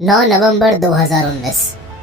9 नवंबर 2019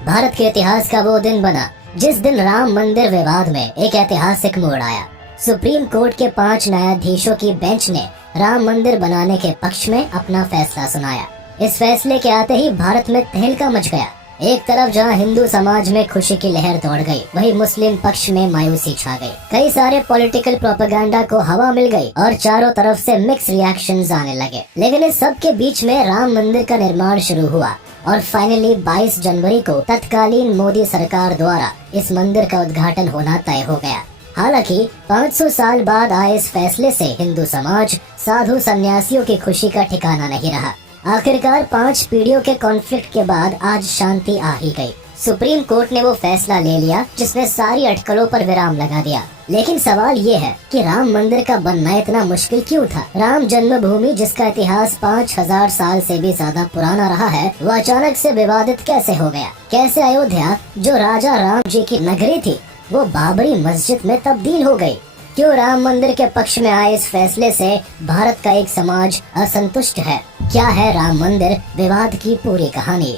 भारत के इतिहास का वो दिन बना जिस दिन राम मंदिर विवाद में एक ऐतिहासिक मोड़ आया। सुप्रीम कोर्ट के 5 न्यायाधीशों की बेंच ने राम मंदिर बनाने के पक्ष में अपना फैसला सुनाया। इस फैसले के आते ही भारत में तहलका मच गया। एक तरफ जहां हिंदू समाज में खुशी की लहर दौड़ गई, वहीं मुस्लिम पक्ष में मायूसी छा गई। कई सारे पॉलिटिकल प्रोपेगेंडा को हवा मिल गई और चारों तरफ से मिक्स रिएक्शंस आने लगे। लेकिन इस सब के बीच में राम मंदिर का निर्माण शुरू हुआ और फाइनली 22 जनवरी को तत्कालीन मोदी सरकार द्वारा इस मंदिर का उद्घाटन होना तय हो गया। हालांकि 500 साल बाद आए इस फैसले से हिंदू समाज, साधु सन्यासियों की खुशी का ठिकाना नहीं रहा। आखिरकार 5 पीढ़ियों के कॉन्फ्लिक्ट के बाद आज शांति आ ही गई। सुप्रीम कोर्ट ने वो फैसला ले लिया जिसने सारी अटकलों पर विराम लगा दिया। लेकिन सवाल ये है कि राम मंदिर का बनना इतना मुश्किल क्यों था? राम जन्मभूमि, जिसका इतिहास 5000 साल से भी ज्यादा पुराना रहा है, वो अचानक से विवादित कैसे हो गया? कैसे अयोध्या, जो राजा राम जी की नगरी थी, वो बाबरी मस्जिद में तब्दील हो गई? क्यों राम मंदिर के पक्ष में आए इस फैसले से भारत का एक समाज असंतुष्ट है? क्या है राम मंदिर विवाद की पूरी कहानी?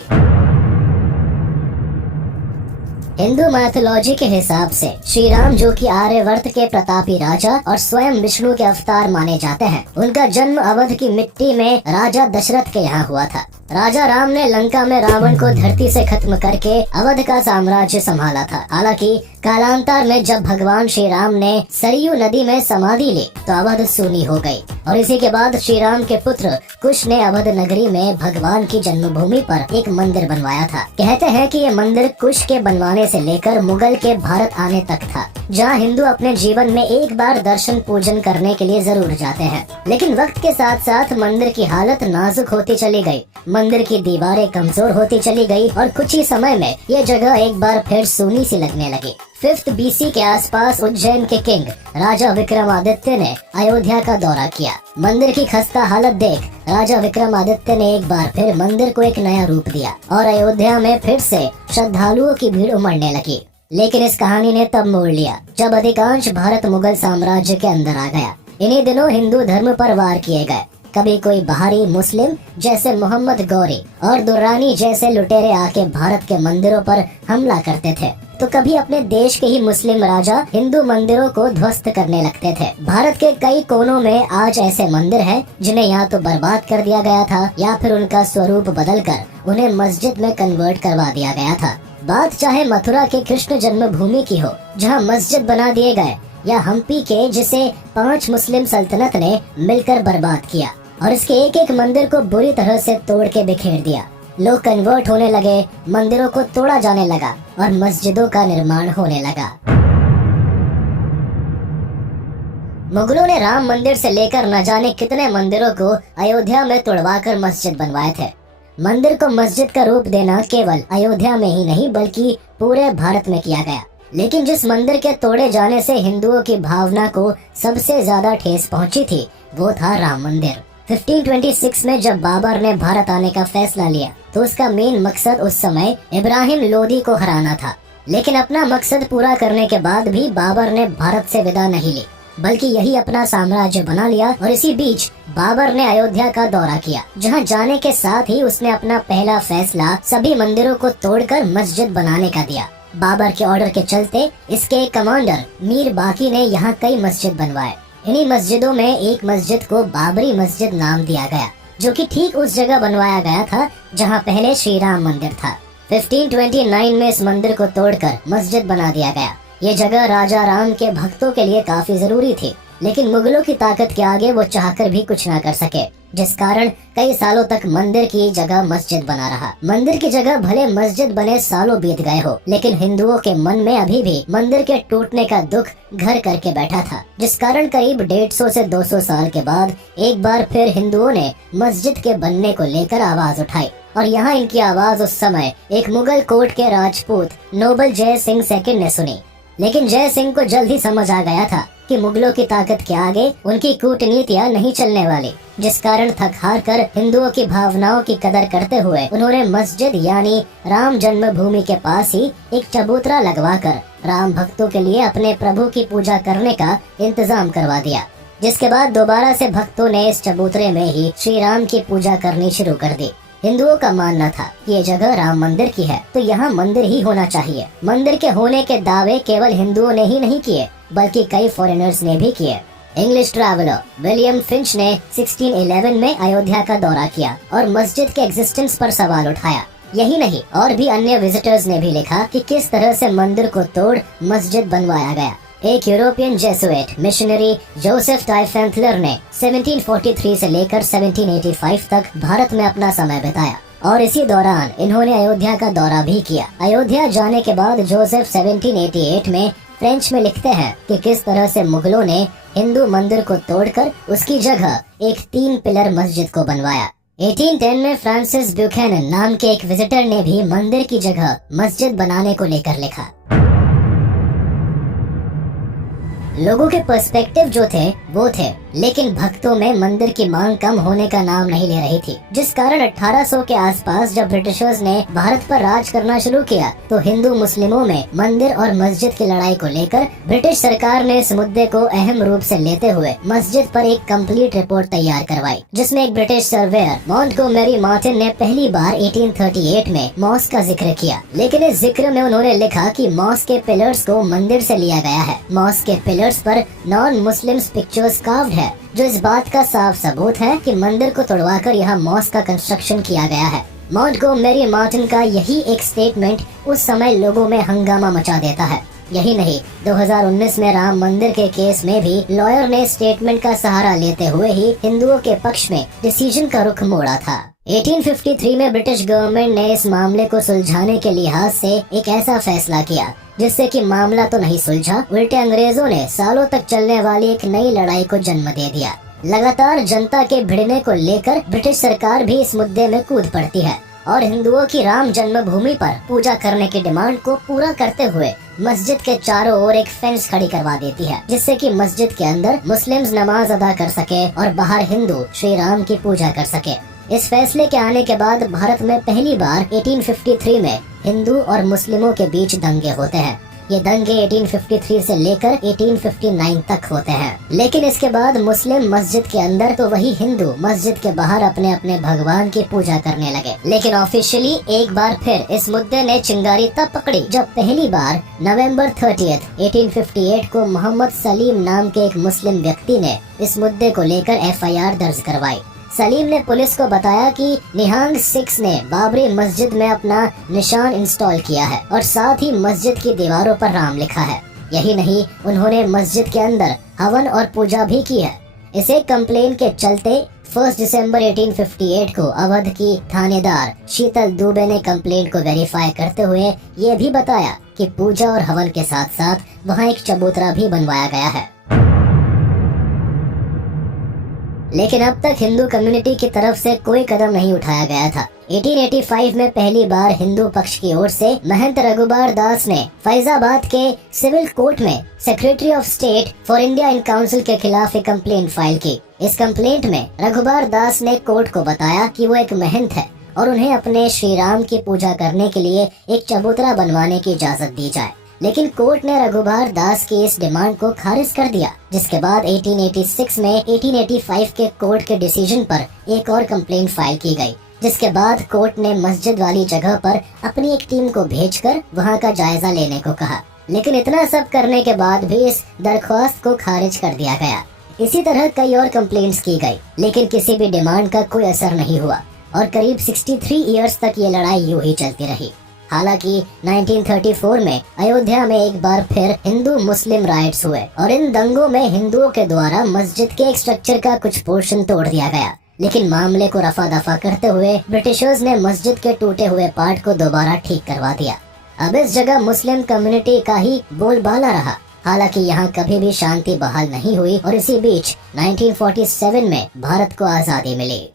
हिंदू मैथोलॉजी के हिसाब से श्री राम, जो कि आर्यवर्त के प्रतापी राजा और स्वयं विष्णु के अवतार माने जाते हैं, उनका जन्म अवध की मिट्टी में राजा दशरथ के यहाँ हुआ था। राजा राम ने लंका में रावण को धरती से खत्म करके अवध का साम्राज्य संभाला था। हालांकि कालांतर में जब भगवान श्री राम ने सरयू नदी में समाधि ली तो अवध सूनी हो गई और इसी के बाद श्री राम के पुत्र कुश ने अवध नगरी में भगवान की जन्मभूमि पर एक मंदिर बनवाया था। कहते हैं कि ये मंदिर कुश के बनवाने से लेकर मुगल के भारत आने तक था, जहाँ हिंदू अपने जीवन में एक बार दर्शन पूजन करने के लिए जरूर जाते हैं। लेकिन वक्त के साथ साथ मंदिर की हालत नाजुक होती चली गई, मंदिर की दीवारें कमजोर होती चली गई और कुछ ही समय में ये जगह एक बार फिर सूनी सी लगने लगी। 5th BC के आसपास उज्जैन के किंग राजा विक्रमादित्य ने अयोध्या का दौरा किया। मंदिर की खस्ता हालत देख राजा विक्रमादित्य ने एक बार फिर मंदिर को एक नया रूप दिया और अयोध्या में फिर से श्रद्धालुओं की भीड़ उमड़ने लगी। लेकिन इस कहानी ने तब मोड़ लिया जब अधिकांश भारत मुगल साम्राज्य के अंदर आ गया। इन्हीं दिनों हिंदू धर्म पर वार किए गए। कभी कोई बाहरी मुस्लिम जैसे मोहम्मद गौरी और दुर्रानी जैसे लुटेरे आके भारत के मंदिरों पर हमला करते थे, तो कभी अपने देश के ही मुस्लिम राजा हिंदू मंदिरों को ध्वस्त करने लगते थे। भारत के कई कोनों में आज ऐसे मंदिर हैं जिन्हें या तो बर्बाद कर दिया गया था या फिर उनका स्वरूप बदलकर उन्हें मस्जिद में कन्वर्ट करवा दिया गया था। बात चाहे मथुरा के कृष्ण जन्मभूमि की हो, जहाँ मस्जिद बना दिए गए, या हम्पी के, जिसे 5 मुस्लिम सल्तनत ने मिलकर बर्बाद किया और इसके एक एक मंदिर को बुरी तरह से तोड़ के बिखेर दिया। लोग कन्वर्ट होने लगे, मंदिरों को तोड़ा जाने लगा और मस्जिदों का निर्माण होने लगा। मुगलों ने राम मंदिर से लेकर न जाने कितने मंदिरों को अयोध्या में तोड़वाकर मस्जिद बनवाए थे। मंदिर को मस्जिद का रूप देना केवल अयोध्या में ही नहीं बल्कि पूरे भारत में किया गया। लेकिन जिस मंदिर के तोड़े जाने से हिंदुओं की भावना को सबसे ज्यादा ठेस पहुंची थी, वो था राम मंदिर। 1526 में जब बाबर ने भारत आने का फैसला लिया तो उसका मेन मकसद उस समय इब्राहिम लोदी को हराना था। लेकिन अपना मकसद पूरा करने के बाद भी बाबर ने भारत से विदा नहीं ली, बल्कि यही अपना साम्राज्य बना लिया। और इसी बीच बाबर ने अयोध्या का दौरा किया, जहां जाने के साथ ही उसने अपना पहला फैसला सभी मंदिरों को तोड़कर मस्जिद बनाने का दिया। बाबर के ऑर्डर के चलते इसके कमांडर मीर बाकी ने यहाँ कई मस्जिद बनवाए। इन्हीं मस्जिदों में एक मस्जिद को बाबरी मस्जिद नाम दिया गया, जो कि ठीक उस जगह बनवाया गया था जहां पहले श्री राम मंदिर था। 1529 में इस मंदिर को तोड़कर मस्जिद बना दिया गया। ये जगह राजा राम के भक्तों के लिए काफी जरूरी थी, लेकिन मुगलों की ताकत के आगे वो चाहकर भी कुछ न कर सके, जिस कारण कई सालों तक मंदिर की जगह मस्जिद बना रहा। मंदिर की जगह भले मस्जिद बने सालों बीत गए हो, लेकिन हिंदुओं के मन में अभी भी मंदिर के टूटने का दुख घर करके बैठा था, जिस कारण करीब 150 से 200 साल के बाद एक बार फिर हिंदुओं ने मस्जिद के बनने को लेकर आवाज उठाई। और यहाँ इनकी आवाज उस समय एक मुगल कोर्ट के राजपूत नोबल जय सिंह सेकंड ने सुनी। लेकिन जय सिंह को जल्द ही समझ आ गया था कि मुगलों की ताकत के आगे उनकी कूटनीतियाँ नहीं चलने वाली, जिस कारण थक हार कर हिंदुओं की भावनाओं की कदर करते हुए उन्होंने मस्जिद यानी राम जन्मभूमि के पास ही एक चबूतरा लगवाकर राम भक्तों के लिए अपने प्रभु की पूजा करने का इंतजाम करवा दिया। जिसके बाद दोबारा से भक्तों ने इस चबूतरे में ही श्री राम की पूजा करनी शुरू कर दी। हिंदुओं का मानना था कि ये जगह राम मंदिर की है, तो यहाँ मंदिर ही होना चाहिए। मंदिर के होने के दावे केवल हिंदुओं ने ही नहीं किए, बल्कि कई फॉरेनर्स ने भी किए। इंग्लिश ट्रैवलर विलियम फिंच ने 1611 में अयोध्या का दौरा किया और मस्जिद के एग्जिस्टेंस पर सवाल उठाया। यही नहीं, और भी अन्य विजिटर्स ने भी लिखा कि किस तरह से मंदिर को तोड़ मस्जिद बनवाया गया। एक यूरोपियन जेसुइट मिशनरी जोसेफ टाइफेंथलर ने 1743 से लेकर 1785 तक भारत में अपना समय बिताया और इसी दौरान इन्होंने अयोध्या का दौरा भी किया। अयोध्या जाने के बाद जोसेफ 1788 में फ्रेंच में लिखते हैं कि किस तरह से मुगलों ने हिंदू मंदिर को तोड़कर उसकी जगह एक 3 पिलर मस्जिद को बनवाया। 1810 में फ्रांसिस ब्यूकैनन नाम के एक विजिटर ने भी मंदिर की जगह मस्जिद बनाने को लेकर लिखा। लोगों के पर्सपेक्टिव जो थे वो थे, लेकिन भक्तों में मंदिर की मांग कम होने का नाम नहीं ले रही थी, जिस कारण 1800 के आसपास जब ब्रिटिशर्स ने भारत पर राज करना शुरू किया तो हिंदू मुस्लिमों में मंदिर और मस्जिद की लड़ाई को लेकर ब्रिटिश सरकार ने इस मुद्दे को अहम रूप से लेते हुए मस्जिद पर एक कंप्लीट रिपोर्ट तैयार करवाई, जिसमें एक ब्रिटिश सर्वेयर मॉन्टगोमेरी मार्टिन ने पहली बार 1838 में मॉस्क का जिक्र किया। लेकिन इस जिक्र में उन्होंने लिखा कि मॉस्क के पिलर्स को मंदिर से लिया गया है। मॉस्क के पिलर्स पर नॉन मुस्लिम्स पिक्चर्स कार्व्ड है, जो इस बात का साफ सबूत है कि मंदिर को तोड़वाकर यहाँ मॉस्क का कंस्ट्रक्शन किया गया है। मॉन्टगोमेरी मार्टिन का यही एक स्टेटमेंट उस समय लोगों में हंगामा मचा देता है। यही नहीं, 2019 में राम मंदिर के केस में भी लॉयर ने स्टेटमेंट का सहारा लेते हुए ही हिंदुओं के पक्ष में डिसीजन का रुख मोड़ा था। 1853 में ब्रिटिश गवर्नमेंट ने इस मामले को सुलझाने के लिहाज से एक ऐसा फैसला किया जिससे कि मामला तो नहीं सुलझा, उल्टे अंग्रेजों ने सालों तक चलने वाली एक नई लड़ाई को जन्म दे दिया। लगातार जनता के भिड़ने को लेकर ब्रिटिश सरकार भी इस मुद्दे में कूद पड़ती है और हिंदुओं की राम जन्मभूमि पर पूजा करने की डिमांड को पूरा करते हुए मस्जिद के चारों ओर एक फेंस खड़ी करवा देती है, जिससे कि मस्जिद के अंदर मुस्लिम्स नमाज अदा कर सके और बाहर हिंदू श्री राम की पूजा कर सके। इस फैसले के आने के बाद भारत में पहली बार 1853 में हिंदू और मुस्लिमों के बीच दंगे होते हैं। ये दंगे 1853 से लेकर 1859 तक होते हैं। लेकिन इसके बाद मुस्लिम मस्जिद के अंदर तो वही हिंदू मस्जिद के बाहर अपने अपने भगवान की पूजा करने लगे। लेकिन ऑफिशियली एक बार फिर इस मुद्दे ने चिंगारी तब पकड़ी जब पहली बार नवंबर 30, 1858 को मोहम्मद सलीम नाम के एक मुस्लिम व्यक्ति ने इस मुद्दे को लेकर FIR दर्ज करवाई। सलीम ने पुलिस को बताया कि निहंग सिख्स ने बाबरी मस्जिद में अपना निशान इंस्टॉल किया है और साथ ही मस्जिद की दीवारों पर राम लिखा है। यही नहीं, उन्होंने मस्जिद के अंदर हवन और पूजा भी की है। इसे कंप्लेन के चलते 1 दिसंबर 1858 को अवध की थानेदार शीतल दुबे ने कंप्लेंट को वेरीफाई करते हुए ये भी बताया कि पूजा और हवन के साथ साथ वहाँ एक चबूतरा भी बनवाया गया है। लेकिन अब तक हिंदू कम्युनिटी की तरफ से कोई कदम नहीं उठाया गया था। 1885 में पहली बार हिंदू पक्ष की ओर से महंत रघुबर दास ने फैजाबाद के सिविल कोर्ट में secretary of state for India in council के खिलाफ एक कंप्लेंट फाइल की। इस कंप्लेंट में रघुबर दास ने कोर्ट को बताया कि वो एक महंत है और उन्हें अपने श्री राम की पूजा करने के लिए एक चबूतरा बनवाने की इजाजत दी जाए। लेकिन कोर्ट ने रघुबर दास की इस डिमांड को खारिज कर दिया, जिसके बाद 1886 में 1885 के कोर्ट के डिसीजन पर एक और कंप्लेंट फाइल की गई, जिसके बाद कोर्ट ने मस्जिद वाली जगह पर अपनी एक टीम को भेजकर वहां का जायजा लेने को कहा। लेकिन इतना सब करने के बाद भी इस दरख्वास्त को खारिज कर दिया गया। इसी तरह कई और कंप्लेंट्स की गई, लेकिन किसी भी डिमांड का कोई असर नहीं हुआ और करीब 63 इयर्स तक ये लड़ाई यूं ही चलती रही। हालांकि 1934 में अयोध्या में एक बार फिर हिंदू मुस्लिम राइट्स हुए और इन दंगों में हिंदुओं के द्वारा मस्जिद के एक स्ट्रक्चर का कुछ पोर्शन तोड़ दिया गया। लेकिन मामले को रफा दफा करते हुए ब्रिटिशर्स ने मस्जिद के टूटे हुए पार्ट को दोबारा ठीक करवा दिया। अब इस जगह मुस्लिम कम्युनिटी का ही बोलबाला रहा। हालांकि यहाँ कभी भी शांति बहाल नहीं हुई और इसी बीच 1947 में भारत को आजादी मिली।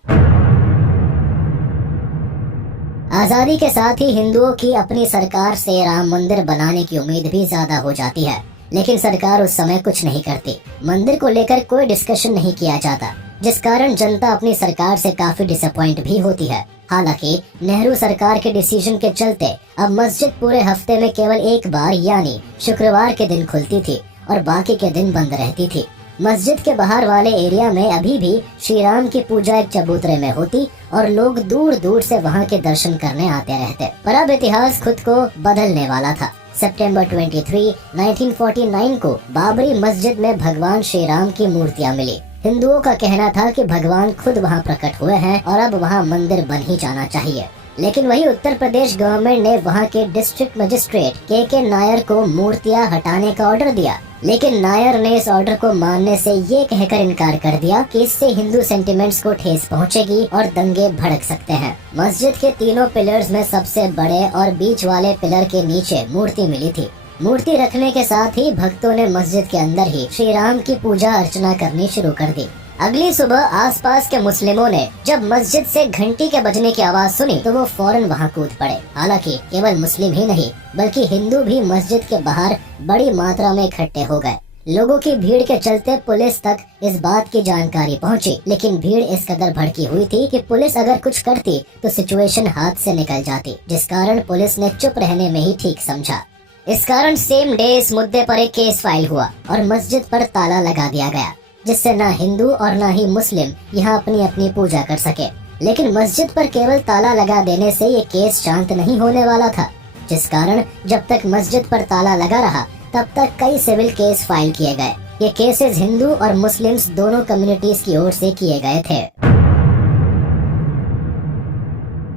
आजादी के साथ ही हिंदुओं की अपनी सरकार से राम मंदिर बनाने की उम्मीद भी ज्यादा हो जाती है, लेकिन सरकार उस समय कुछ नहीं करती। मंदिर को लेकर कोई डिस्कशन नहीं किया जाता, जिस कारण जनता अपनी सरकार से काफी डिसअपॉइंट भी होती है। हालांकि नेहरू सरकार के डिसीजन के चलते अब मस्जिद पूरे हफ्ते में केवल एक बार यानी शुक्रवार के दिन खुलती थी और बाकी के दिन बंद रहती थी। मस्जिद के बाहर वाले एरिया में अभी भी श्री राम की पूजा एक चबूतरे में होती और लोग दूर दूर से वहाँ के दर्शन करने आते रहते। पर अब इतिहास खुद को बदलने वाला था। सितंबर 23, 1949 को बाबरी मस्जिद में भगवान श्री राम की मूर्तियाँ मिली। हिंदुओं का कहना था कि भगवान खुद वहाँ प्रकट हुए हैं और अब वहाँ मंदिर बन ही जाना चाहिए। लेकिन वही उत्तर प्रदेश गवर्नमेंट ने वहाँ के डिस्ट्रिक्ट मजिस्ट्रेट के नायर को मूर्तियाँ हटाने का ऑर्डर दिया। लेकिन नायर ने इस ऑर्डर को मानने से ये कहकर इनकार कर दिया कि इससे हिंदू सेंटिमेंट्स को ठेस पहुँचेगी और दंगे भड़क सकते हैं। मस्जिद के तीनों पिलर्स में सबसे बड़े और बीच वाले पिलर के नीचे मूर्ति मिली थी। मूर्ति रखने के साथ ही भक्तों ने मस्जिद के अंदर ही श्री राम की पूजा अर्चना करनी शुरू कर दी। अगली सुबह आसपास के मुस्लिमों ने जब मस्जिद से घंटी के बजने की आवाज सुनी तो वो फौरन वहां कूद पड़े। हालांकि केवल मुस्लिम ही नहीं बल्कि हिंदू भी मस्जिद के बाहर बड़ी मात्रा में इकट्ठे हो गए। लोगों की भीड़ के चलते पुलिस तक इस बात की जानकारी पहुंची, लेकिन भीड़ इस कदर भड़की हुई थी कि पुलिस अगर कुछ करती तो सिचुएशन हाथ से निकल जाती, जिस कारण पुलिस ने चुप रहने में ही ठीक समझा। इस कारण सेम डे इस मुद्दे पर एक केस फाइल हुआ और मस्जिद पर ताला लगा दिया गया, जिससे ना हिंदू और ना ही मुस्लिम यहाँ अपनी अपनी पूजा कर सके। लेकिन मस्जिद पर केवल ताला लगा देने से ये केस शांत नहीं होने वाला था, जिस कारण जब तक मस्जिद पर ताला लगा रहा तब तक कई सिविल केस फाइल किए गए। ये केसेस हिंदू और मुस्लिम्स दोनों कम्युनिटीज की ओर से किए गए थे।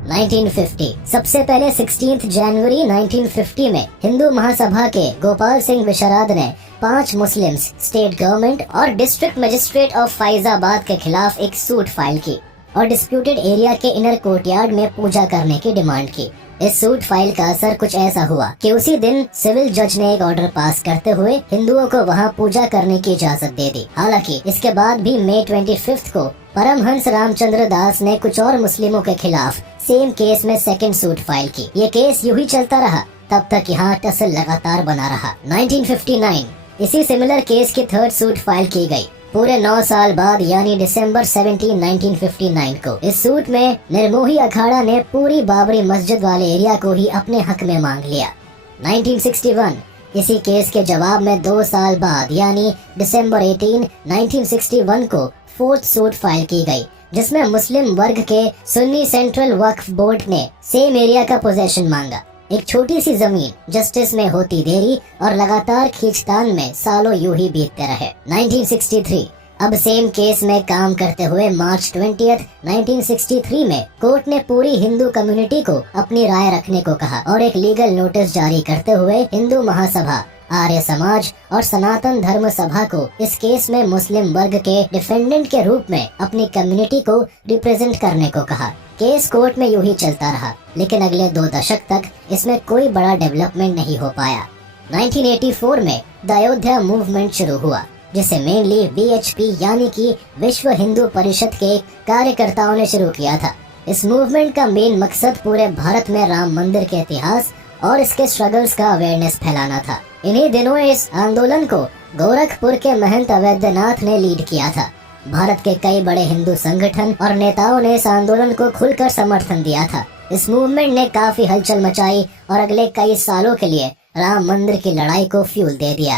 1950 सबसे पहले 16 जनवरी 1950 में हिंदू महासभा के गोपाल सिंह विशारद ने 5 मुस्लिम्स, स्टेट गवर्नमेंट और डिस्ट्रिक्ट मजिस्ट्रेट ऑफ फैजाबाद के खिलाफ एक सूट फाइल की और डिस्प्यूटेड एरिया के इनर कोर्टयार्ड में पूजा करने की डिमांड की। इस सूट फाइल का असर कुछ ऐसा हुआ कि उसी दिन सिविल जज ने एक ऑर्डर पास करते हुए हिंदुओं को वहां पूजा करने की इजाजत दे दी। हालांकि इसके बाद भी मई 25 को परमहंस रामचंद्र दास ने कुछ और मुस्लिमों के खिलाफ सेम केस में सेकंड सूट फाइल की। ये केस यूं ही चलता रहा तब तक यहाँ टसल लगातार बना रहा। 1959 इसी सिमिलर केस की थर्ड सूट फाइल की गई। पूरे 9 साल बाद यानी दिसंबर 17, 1959 को इस सूट में निर्मोही अखाड़ा ने पूरी बाबरी मस्जिद वाले एरिया को ही अपने हक में मांग लिया। 1961 इसी केस के जवाब में 2 साल बाद यानी दिसंबर 18, 1961 को फोर्थ सूट फाइल की गई, जिसमें मुस्लिम वर्ग के सुन्नी सेंट्रल वक्फ बोर्ड ने सेम एरिया का पोजेशन मांगा। एक छोटी सी जमीन जस्टिस में होती देरी और लगातार खींचतान में सालों यूं ही बीतते रहे। 1963 अब सेम केस में काम करते हुए मार्च 20, 1963 में कोर्ट ने पूरी हिंदू कम्युनिटी को अपनी राय रखने को कहा और एक लीगल नोटिस जारी करते हुए हिंदू महासभा, आर्य समाज और सनातन धर्म सभा को इस केस में मुस्लिम वर्ग के डिफेंडेंट के रूप में अपनी कम्युनिटी को रिप्रेजेंट करने को कहा। केस कोर्ट में यूं ही चलता रहा, लेकिन अगले 2 दशक तक इसमें कोई बड़ा डेवलपमेंट नहीं हो पाया। 1984 में द अयोध्या मूवमेंट शुरू हुआ, जिसे मेनली VHP यानी कि विश्व हिंदू परिषद के कार्यकर्ताओं ने शुरू किया था। इस मूवमेंट का मेन मकसद पूरे भारत में राम मंदिर के इतिहास और इसके स्ट्रगल्स का अवेयरनेस फैलाना था। इन्हीं दिनों इस आंदोलन को गोरखपुर के महंत अवैधनाथ ने लीड किया था। भारत के कई बड़े हिंदू संगठन और नेताओं ने इस आंदोलन को खुलकर समर्थन दिया था। इस मूवमेंट ने काफी हलचल मचाई और अगले कई सालों के लिए राम मंदिर की लड़ाई को फ्यूल दे दिया।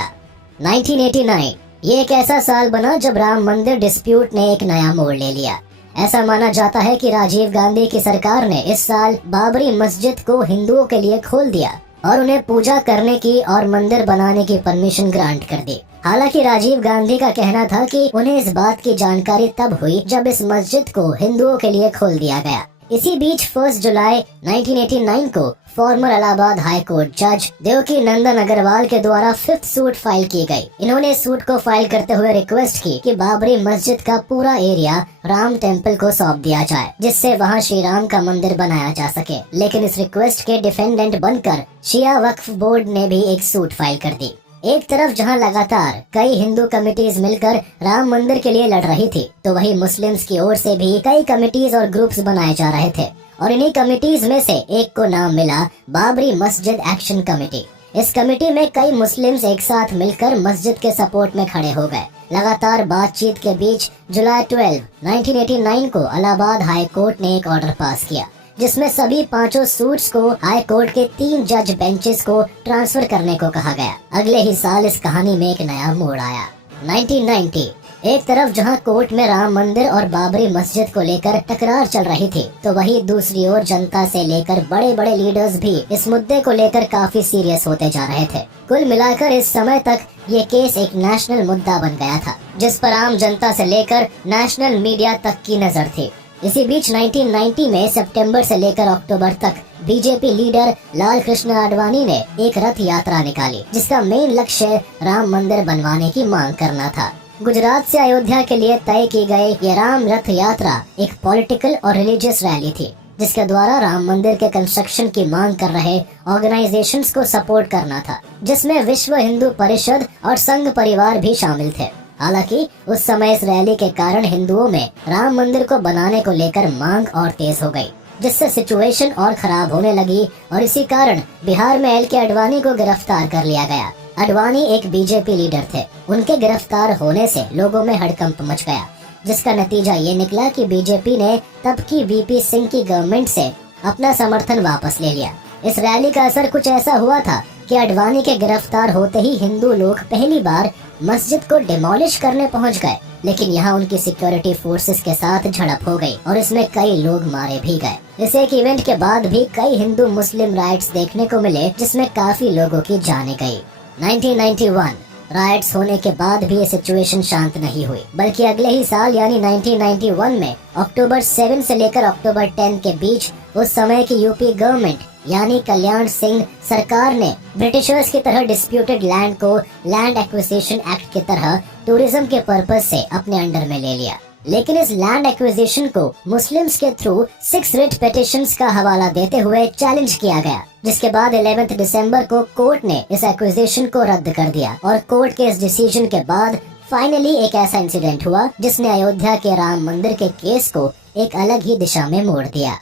1989 ये एक ऐसा साल बना जब राम मंदिर डिस्प्यूट ने एक नया मोड़ ले लिया। ऐसा माना जाता है कि राजीव गांधी की सरकार ने इस साल बाबरी मस्जिद को हिंदुओं के लिए खोल दिया और उन्हें पूजा करने की और मंदिर बनाने की परमिशन ग्रांट कर दी। हालांकि राजीव गांधी का कहना था कि उन्हें इस बात की जानकारी तब हुई जब इस मस्जिद को हिंदुओं के लिए खोल दिया गया। इसी बीच 1 जुलाई 1989 को फॉर्मर इलाहाबाद हाई कोर्ट जज देवकी नंदन अग्रवाल के द्वारा 5th सूट फाइल की गई। इन्होंने सूट को फाइल करते हुए रिक्वेस्ट की कि बाबरी मस्जिद का पूरा एरिया राम टेम्पल को सौंप दिया जाए, जिससे वहां श्री राम का मंदिर बनाया जा सके। लेकिन इस रिक्वेस्ट के डिफेंडेंट बनकर शिया वक्फ बोर्ड ने भी एक सूट फाइल कर दी। एक तरफ जहां लगातार कई हिंदू कमिटीज मिलकर राम मंदिर के लिए लड़ रही थी, तो वहीं मुस्लिम्स की ओर से भी कई कमिटीज और ग्रुप्स बनाए जा रहे थे और इन्हीं कमिटीज में से एक को नाम मिला बाबरी मस्जिद एक्शन कमेटी। इस कमेटी में कई मुस्लिम्स एक साथ मिलकर मस्जिद के सपोर्ट में खड़े हो गए। लगातार बातचीत के बीच जुलाई 12, 1989 को इलाहाबाद हाई कोर्ट ने एक ऑर्डर पास किया, जिसमें सभी 5 सूट्स को हाई कोर्ट के 3 जज बेंचेस को ट्रांसफर करने को कहा गया। अगले ही साल इस कहानी में एक नया मोड़ आया। 1990 एक तरफ जहां कोर्ट में राम मंदिर और बाबरी मस्जिद को लेकर टकरार चल रही थी, तो वहीं दूसरी ओर जनता से लेकर बड़े बड़े लीडर्स भी इस मुद्दे को लेकर काफी सीरियस होते जा रहे थे। कुल मिलाकर इस समय तक ये केस एक नेशनल मुद्दा बन गया था, जिस पर आम जनता से लेकर नेशनल मीडिया तक की नजर थी। इसी बीच 1990 में सितंबर से लेकर अक्टूबर तक बीजेपी लीडर लाल कृष्ण आडवाणी ने एक रथ यात्रा निकाली, जिसका मेन लक्ष्य राम मंदिर बनवाने की मांग करना था। गुजरात से अयोध्या के लिए तय की गई ये राम रथ यात्रा एक पॉलिटिकल और रिलीजियस रैली थी, जिसके द्वारा राम मंदिर के कंस्ट्रक्शन की मांग कर रहे ऑर्गेनाइजेशंस को सपोर्ट करना था, जिसमें विश्व हिंदू परिषद और संघ परिवार भी शामिल थे। हालांकि उस समय इस रैली के कारण हिंदुओं में राम मंदिर को बनाने को लेकर मांग और तेज हो गई, जिससे सिचुएशन और खराब होने लगी और इसी कारण बिहार में एल के आडवाणी को गिरफ्तार कर लिया गया। आडवाणी एक बीजेपी लीडर थे। उनके गिरफ्तार होने से लोगों में हड़कंप मच गया, जिसका नतीजा ये निकला कि बीजेपी ने तब की वीपी सिंह की गवर्नमेंट से अपना समर्थन वापस ले लिया। इस रैली का असर कुछ ऐसा हुआ था कि आडवाणी के गिरफ्तार होते ही हिंदू लोग पहली बार मस्जिद को डिमोलिश करने पहुंच गए, लेकिन यहाँ उनकी सिक्योरिटी फोर्सेस के साथ झड़प हो गई और इसमें कई लोग मारे भी गए। इस एक इवेंट के बाद भी कई हिंदू मुस्लिम राइट्स देखने को मिले, जिसमें काफी लोगों की जानें गई। 1991 राइट्स होने के बाद भी ये सिचुएशन शांत नहीं हुई, बल्कि अगले ही साल यानी 1991 में अक्टूबर 7 से लेकर अक्टूबर 10 के बीच उस समय की यूपी गवर्नमेंट यानी कल्याण सिंह सरकार ने ब्रिटिशर्स की तरह डिस्प्यूटेड लैंड को लैंड एक्विजिशन एक्ट की तरह टूरिज्म के पर्पज से अपने अंडर में ले लिया। लेकिन इस लैंड एक्विजिशन को मुस्लिम्स के थ्रू 6 रिट पिटिशंस का हवाला देते हुए चैलेंज किया गया, जिसके बाद 11 दिसंबर को कोर्ट ने इस एक्विजिशन को रद्द कर दिया और कोर्ट के इस डिसीजन के बाद फाइनली एक ऐसा इंसिडेंट हुआ जिसने अयोध्या के राम मंदिर के केस को एक अलग ही दिशा में मोड़ दिया।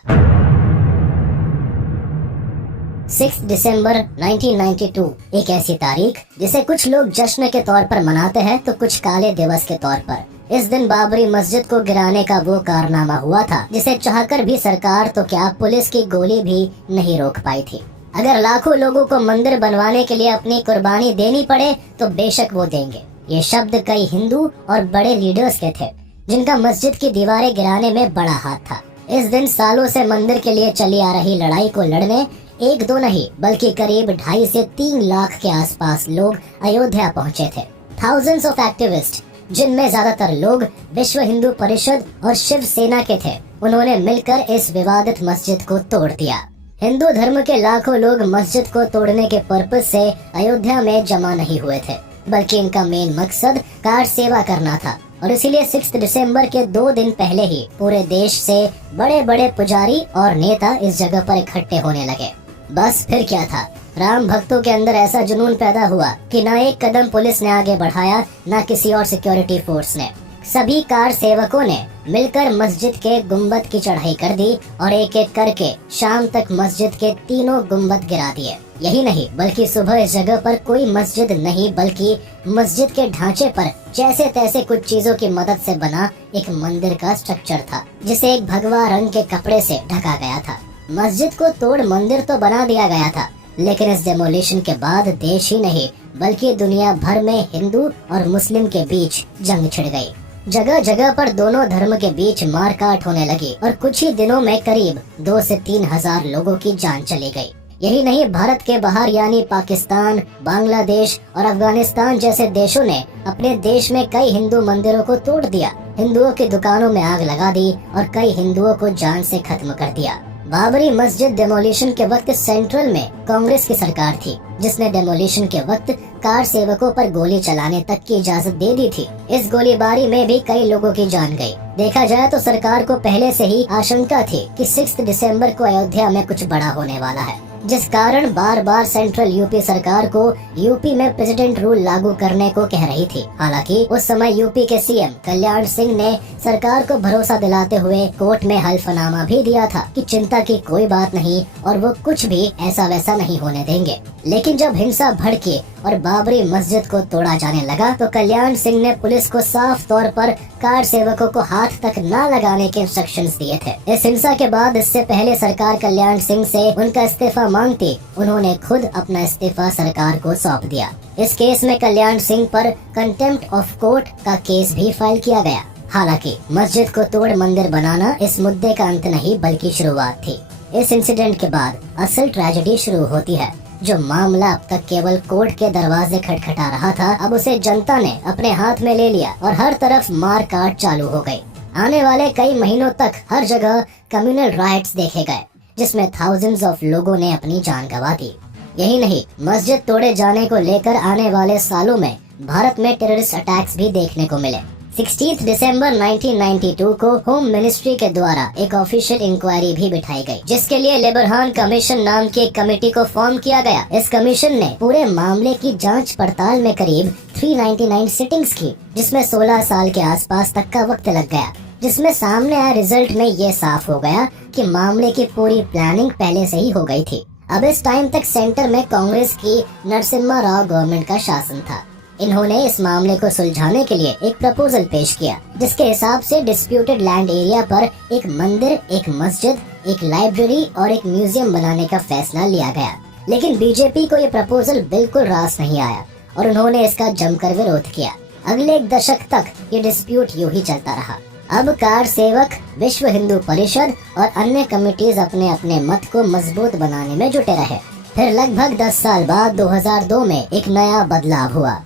6 दिसंबर 1992 एक ऐसी तारीख जिसे कुछ लोग जश्न के तौर पर मनाते हैं तो कुछ काले दिवस के तौर पर। इस दिन बाबरी मस्जिद को गिराने का वो कारनामा हुआ था जिसे चाहकर भी सरकार तो क्या पुलिस की गोली भी नहीं रोक पाई थी। अगर लाखों लोगों को मंदिर बनवाने के लिए अपनी कुर्बानी देनी पड़े तो बेशक वो देंगे। ये शब्द कई हिंदू और बड़े लीडर्स के थे, जिनका मस्जिद की दीवारें गिराने में बड़ा हाथ था। इस दिन सालों से मंदिर के लिए चली आ रही लड़ाई को लड़ने एक दो नहीं बल्कि करीब 2.5 से 3 लाख के आसपास लोग अयोध्या पहुंचे थे। थाउजेंड्स ऑफ एक्टिविस्ट, जिनमें ज्यादातर लोग विश्व हिंदू परिषद और शिव सेना के थे, उन्होंने मिलकर इस विवादित मस्जिद को तोड़ दिया। हिंदू धर्म के लाखों लोग मस्जिद को तोड़ने के पर्पज से अयोध्या में जमा नहीं हुए थे, बल्कि इनका मेन मकसद कार सेवा करना था और इसीलिए 6 दिसंबर के 2 दिन पहले ही पूरे देश से बड़े बड़े पुजारी और नेता इस जगह पर इकट्ठे होने लगे। बस फिर क्या था, राम भक्तों के अंदर ऐसा जुनून पैदा हुआ कि न एक कदम पुलिस ने आगे बढ़ाया, न किसी और सिक्योरिटी फोर्स ने। सभी कार सेवकों ने मिलकर मस्जिद के गुम्बद की चढ़ाई कर दी और एक एक करके शाम तक मस्जिद के 3 गुम्बद गिरा दिए। यही नहीं बल्कि सुबह इस जगह पर कोई मस्जिद नहीं बल्कि मस्जिद के ढांचे पर जैसे तैसे कुछ चीजों की मदद से बना एक मंदिर का स्ट्रक्चर था, जिसे एक भगवा रंग के कपड़े से ढका गया था। मस्जिद को तोड़ मंदिर तो बना दिया गया था, लेकिन इस डेमोलिशन के बाद देश ही नहीं बल्कि दुनिया भर में हिंदू और मुस्लिम के बीच जंग छिड़ गई। जगह जगह पर दोनों धर्म के बीच मारकाट होने लगी और कुछ ही दिनों में करीब 2 से 3 हजार लोगों की जान चली गई। यही नहीं, भारत के बाहर यानी पाकिस्तान, बांग्लादेश और अफगानिस्तान जैसे देशों ने अपने देश में कई हिंदू मंदिरों को तोड़ दिया, हिंदुओं की दुकानों में आग लगा दी और कई हिंदुओं को जान से खत्म कर दिया। बाबरी मस्जिद डेमोलिशन के वक्त सेंट्रल में कांग्रेस की सरकार थी, जिसने डेमोलिशन के वक्त कार सेवकों पर गोली चलाने तक की इजाजत दे दी थी। इस गोलीबारी में भी कई लोगों की जान गई। देखा जाए तो सरकार को पहले से ही आशंका थी कि 6 दिसंबर को अयोध्या में कुछ बड़ा होने वाला है, जिस कारण बार बार सेंट्रल यूपी सरकार को यूपी में प्रेसिडेंट रूल लागू करने को कह रही थी। हालांकि उस समय यूपी के सीएम कल्याण सिंह ने सरकार को भरोसा दिलाते हुए कोर्ट में हल्फनामा भी दिया था कि चिंता की कोई बात नहीं और वो कुछ भी ऐसा वैसा नहीं होने देंगे। लेकिन जब हिंसा भड़की और बाबरी मस्जिद को तोड़ा जाने लगा तो कल्याण सिंह ने पुलिस को साफ तौर पर कार सेवकों को हाथ तक न लगाने के इंस्ट्रक्शंस दिए थे। इस हिंसा के बाद इससे पहले सरकार कल्याण सिंह से उनका इस्तीफा मांगती, उन्होंने खुद अपना इस्तीफा सरकार को सौंप दिया। इस केस में कल्याण सिंह पर कंटेम्प्ट ऑफ कोर्ट का केस भी फाइल किया गया। हालांकि मस्जिद को तोड़ मंदिर बनाना इस मुद्दे का अंत नहीं बल्कि शुरुआत थी। इस इंसिडेंट के बाद असल ट्रेजेडी शुरू होती है। जो मामला अब तक केवल कोर्ट के दरवाजे खटखटा रहा था, अब उसे जनता ने अपने हाथ में ले लिया और हर तरफ मार काट चालू हो गई। आने वाले कई महीनों तक हर जगह कम्युनल राइट्स देखे गए, जिसमें थाउजेंड्स ऑफ लोगों ने अपनी जान गंवा दी। यही नहीं, मस्जिद तोड़े जाने को लेकर आने वाले सालों में भारत में टेररिस्ट अटैक्स भी देखने को मिले। 16 दिसंबर 1992 को होम मिनिस्ट्री के द्वारा एक ऑफिशियल इंक्वायरी भी बिठाई गई, जिसके लिए लिबरहान कमीशन नाम की एक कमेटी को फॉर्म किया गया। इस कमीशन ने पूरे मामले की जांच पड़ताल में करीब 399 सिटिंग्स की, जिसमें 16 साल के आसपास तक का वक्त लग गया। जिसमें सामने आया रिजल्ट में ये साफ हो गया कि मामले की पूरी प्लानिंग पहले से ही हो गई थी। अब इस टाइम तक सेंटर में कांग्रेस की नरसिम्हा राव गवर्नमेंट का शासन था। इन्होंने इस मामले को सुलझाने के लिए एक प्रपोजल पेश किया, जिसके हिसाब से डिस्प्यूटेड लैंड एरिया पर एक मंदिर, एक मस्जिद, एक लाइब्रेरी और एक म्यूजियम बनाने का फैसला लिया गया। लेकिन बीजेपी को ये प्रपोजल बिल्कुल रास नहीं आया और उन्होंने इसका जमकर विरोध किया। अगले एक दशक तक ये डिस्प्यूट यूं ही चलता रहा। अब कार सेवक, विश्व हिंदू परिषद और अन्य कमिटीज अपने अपने मत को मजबूत बनाने में जुटे रहे। फिर लगभग 10 साल बाद 2002 में एक नया बदलाव हुआ।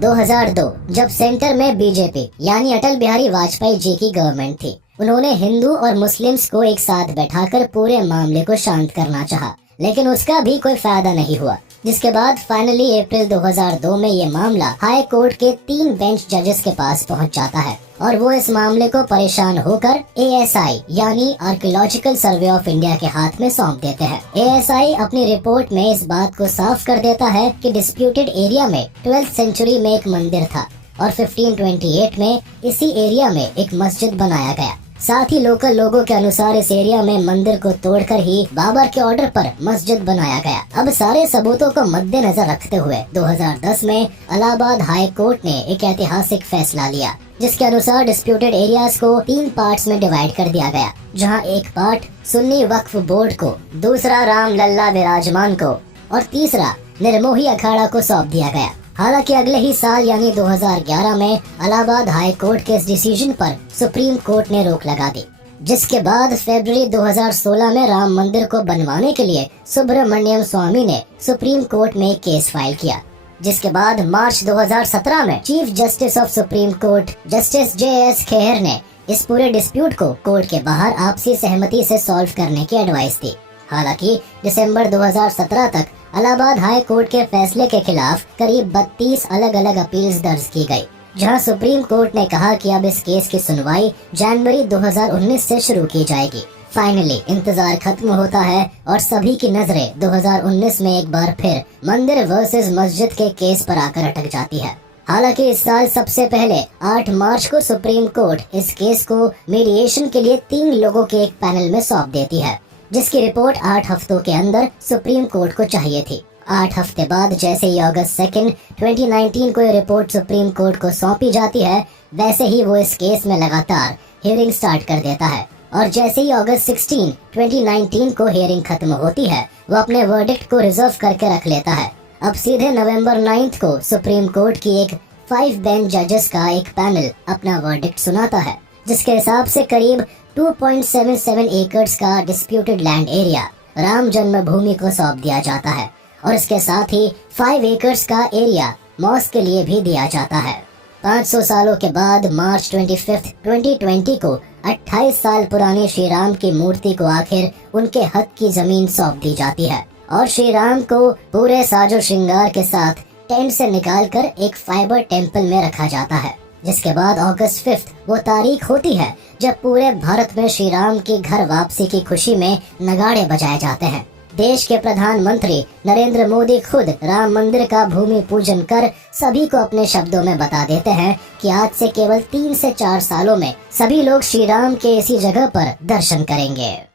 2002 जब सेंटर में बीजेपी यानी अटल बिहारी वाजपेयी जी की गवर्नमेंट थी, उन्होंने हिंदू और मुस्लिम्स को एक साथ बैठाकर पूरे मामले को शांत करना चाहा, लेकिन उसका भी कोई फायदा नहीं हुआ। जिसके बाद फाइनली अप्रैल 2002 में ये मामला हाई कोर्ट के 3 बेंच जजेस के पास पहुंच जाता है और वो इस मामले को परेशान होकर ASI यानी आर्कियोलॉजिकल सर्वे ऑफ इंडिया के हाथ में सौंप देते हैं। ASI अपनी रिपोर्ट में इस बात को साफ कर देता है कि डिस्प्यूटेड एरिया में 12th सेंचुरी में एक मंदिर था और 1528 में इसी एरिया में एक मस्जिद बनाया गया। साथ ही लोकल लोगों के अनुसार इस एरिया में मंदिर को तोड़कर ही बाबर के ऑर्डर पर मस्जिद बनाया गया। अब सारे सबूतों को मद्देनजर रखते हुए 2010 में इलाहाबाद हाई कोर्ट ने एक ऐतिहासिक फैसला लिया, जिसके अनुसार डिस्प्यूटेड एरियाज को 3 पार्ट्स में डिवाइड कर दिया गया, जहां एक पार्ट सुन्नी वक्फ बोर्ड को, दूसरा राम लल्ला विराजमान को और तीसरा निर्मोही अखाड़ा को सौंप दिया गया। हालांकि अगले ही साल यानी 2011 में इलाहाबाद हाई कोर्ट के इस डिसीजन पर सुप्रीम कोर्ट ने रोक लगा दी, जिसके बाद फरवरी 2016 में राम मंदिर को बनवाने के लिए सुब्रमण्यम स्वामी ने सुप्रीम कोर्ट में एक केस फाइल किया, जिसके बाद मार्च 2017 में chief justice of supreme court justice JS Khehar ने इस पूरे डिस्प्यूट को कोर्ट के बाहर आपसी सहमति से सॉल्व करने की एडवाइस दी। हालांकि दिसंबर 2017 तक इलाहाबाद हाई कोर्ट के फैसले के खिलाफ करीब 32 अलग अलग अपील्स दर्ज की गई, जहां सुप्रीम कोर्ट ने कहा कि अब इस केस की सुनवाई जनवरी 2019 से शुरू की जाएगी। फाइनली इंतजार खत्म होता है और सभी की नजरें 2019 में एक बार फिर मंदिर वर्सेस मस्जिद के केस पर आकर अटक जाती है। हालांकि इस साल सबसे पहले 8 मार्च को सुप्रीम कोर्ट इस केस को मीडिएशन के लिए 3 लोगों के एक पैनल में सौंप देती है, जिसकी रिपोर्ट 8 हफ्तों के अंदर सुप्रीम कोर्ट को चाहिए थी। 8 हफ्ते बाद जैसे ही अगस्त 2, 2019 को ये रिपोर्ट सुप्रीम कोर्ट को सौंपी जाती है, वैसे ही वो इस केस में लगातार हियरिंग स्टार्ट कर देता है और जैसे ही अगस्त 16, 2019 को हियरिंग खत्म होती है, वो अपने वर्डिक्ट को रिजर्व करके रख लेता है। अब सीधे नवंबर 9 को सुप्रीम कोर्ट की एक 5 बेंच जजेस का एक पैनल अपना वर्डिक्ट सुनाता है, जिसके हिसाब से करीब 2.77 एकड़ का डिस्प्यूटेड लैंड एरिया राम जन्मभूमि को सौंप दिया जाता है और इसके साथ ही 5 एकड़ का एरिया मॉस्क के लिए भी दिया जाता है। 500 सालों के बाद मार्च 25, 2020 को 28 साल पुरानी श्री राम की मूर्ति को आखिर उनके हक की जमीन सौंप दी जाती है और श्री राम को पूरे साजो श्रृंगार के साथ टेंट से निकालकर एक फाइबर टेम्पल में रखा जाता है। जिसके बाद अगस्त 5 वो तारीख होती है जब पूरे भारत में श्री राम की घर वापसी की खुशी में नगाड़े बजाए जाते हैं। देश के प्रधानमंत्री नरेंद्र मोदी खुद राम मंदिर का भूमि पूजन कर सभी को अपने शब्दों में बता देते हैं कि आज से केवल 3 से 4 सालों में सभी लोग श्री राम के इसी जगह पर दर्शन करेंगे।